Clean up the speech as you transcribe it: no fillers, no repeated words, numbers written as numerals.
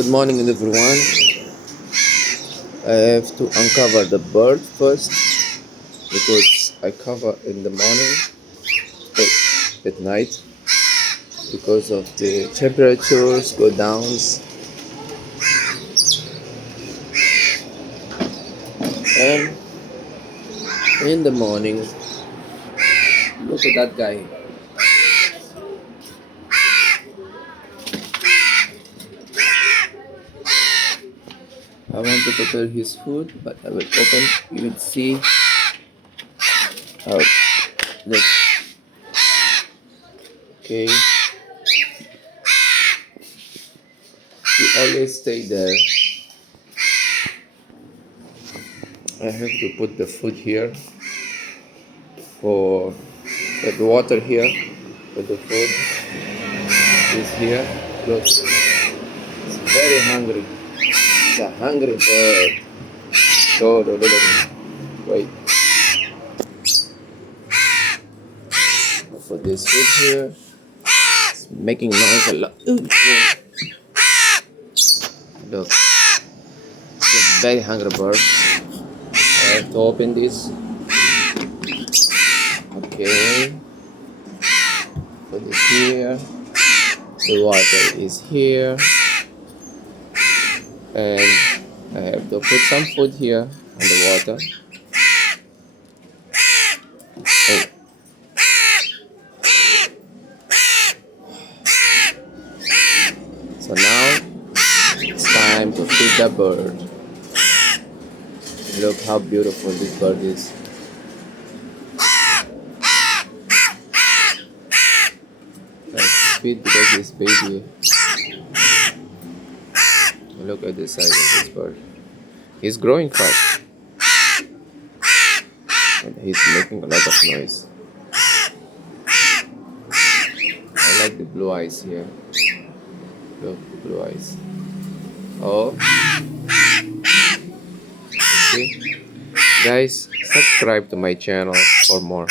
Good morning, everyone. I have to uncover the bird first because I cover in the morning, at night, because of the temperatures go downs. And in the morning, look at that guy. I want to prepare his food, but I will open. You will see how. Look, okay. He always stay there. I have to put the food here for the water here for the food is here. Look, it's very hungry. It's a hungry bird. Oh, no, no, no, no. Wait. For this food here, it's making noise a lot. Ooh. Look, it's a very hungry bird. I have to open this. Okay. Put it here. The water is here. And I have to put some food here on the water. Oh. So now it's time to feed the bird. Look how beautiful this bird is. Let's feed because this baby. Look at the size of this bird. He's growing fast. And he's making a lot of noise. I like the blue eyes here. Look, blue eyes. Oh. Okay. Guys, subscribe to my channel for more.